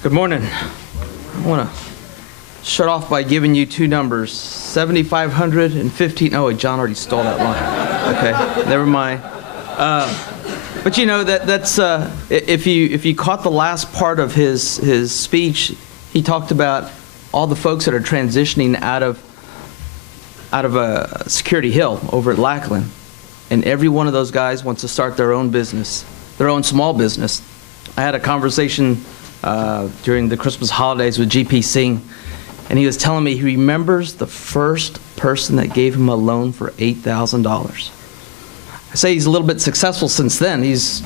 Good morning. I want to start off by giving you two numbers, 7,500 and 15. Oh, John already stole that one. Okay, never mind. But you know that's if you caught the last part of his speech, he talked about all the folks that are transitioning out of Security Hill over at Lackland, and every one of those guys wants to start their own business, their own small business. I had a conversation during the Christmas holidays with GP Singh, and he was telling me he remembers the first person that gave him a loan for $8,000. I say he's a little bit successful since then. He's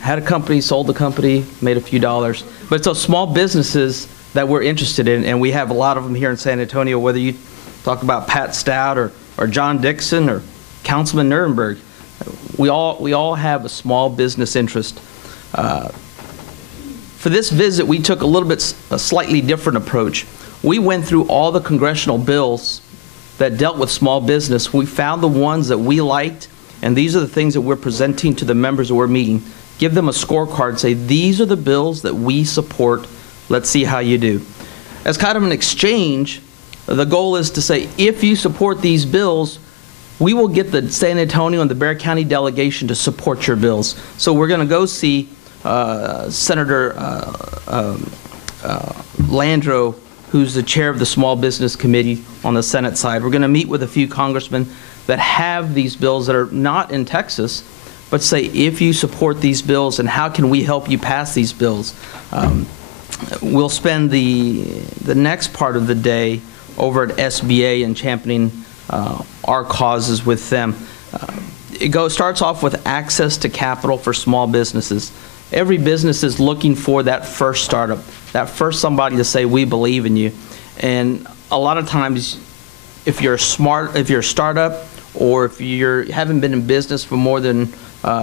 had a company, sold the company, made a few dollars. But it's those small businesses that we're interested in, and we have a lot of them here in San Antonio, whether you talk about Pat Stout or John Dixon or Councilman Nirenberg. We all have a small business interest. For this visit, we took a slightly different approach. We went through all the congressional bills that dealt with small business. We found the ones that we liked, and these are the things that we're presenting to the members that we're meeting. Give them a scorecard, say, these are the bills that we support. Let's see how you do. As kind of an exchange, the goal is to say, if you support these bills, we will get the San Antonio and the Bexar County delegation to support your bills. So we're going to go see Senator Landrieu, who's the chair of the Small Business Committee on the Senate side. We're going to meet with a few congressmen that have these bills that are not in Texas, but say, if you support these bills, and how can we help you pass these bills? We'll spend the next part of the day over at SBA and championing our causes with them. It starts off with access to capital for small businesses. Every business is looking for that first startup, that first somebody to say, we believe in you. And a lot of times, if you're a startup, or if you haven't been in business for more than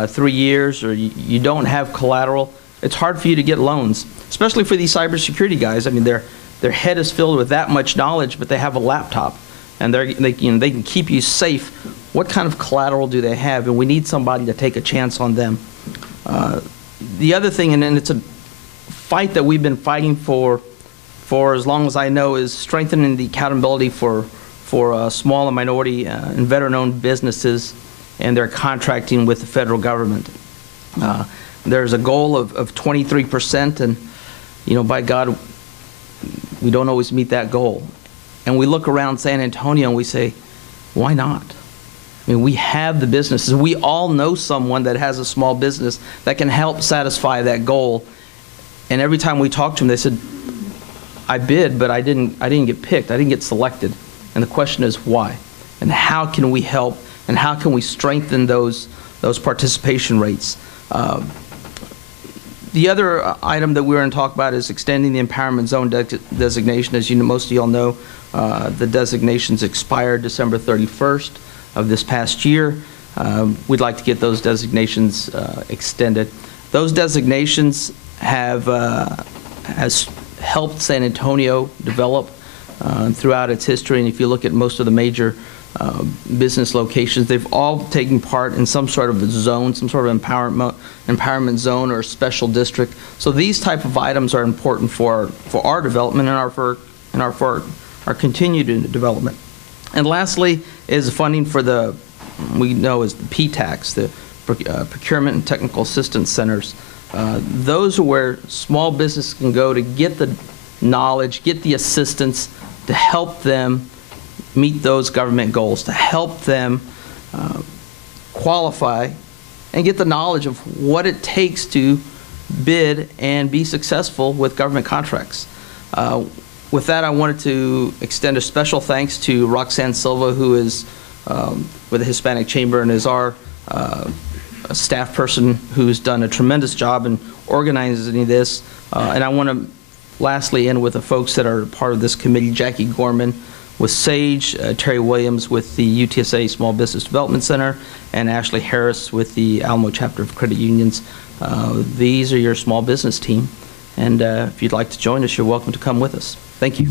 3 years, or you don't have collateral, it's hard for you to get loans, especially for these cybersecurity guys. I mean, their head is filled with that much knowledge, but they have a laptop, and they can keep you safe. What kind of collateral do they have? And we need somebody to take a chance on them. The other thing, and it's a fight that we've been fighting for as long as I know, is strengthening the accountability for small and minority and veteran-owned businesses and their contracting with the federal government. There's a goal of 23%, and by God, we don't always meet that goal. And we look around San Antonio and we say, why not? I mean, we have the businesses. We all know someone that has a small business that can help satisfy that goal. And every time we talk to them, they said, I bid, but I didn't get picked. I didn't get selected. And the question is why? And how can we help? And how can we strengthen those participation rates? The other item that we're going to talk about is extending the empowerment zone designation. As most of you all know, the designations expired December 31st of this past year. We'd like to get those designations extended. Those designations has helped San Antonio develop throughout its history, and if you look at most of the major business locations, they've all taken part in some sort of a zone, some sort of empowerment zone or special district. So these type of items are important for our development and for our continued development. And lastly is funding for we know as the PTACs, the Procurement and Technical Assistance Centers. Those are where small businesses can go to get the knowledge, get the assistance to help them meet those government goals, to help them qualify and get the knowledge of what it takes to bid and be successful with government contracts. With that, I wanted to extend a special thanks to Roxanne Silva, who is with the Hispanic Chamber and is our staff person who's done a tremendous job in organizing this. And I want to lastly end with the folks that are part of this committee: Jackie Gorman with SAGE, Terry Williams with the UTSA Small Business Development Center, and Ashley Harris with the Alamo Chapter of Credit Unions. These are your small business team, and if you'd like to join us, you're welcome to come with us. Thank you.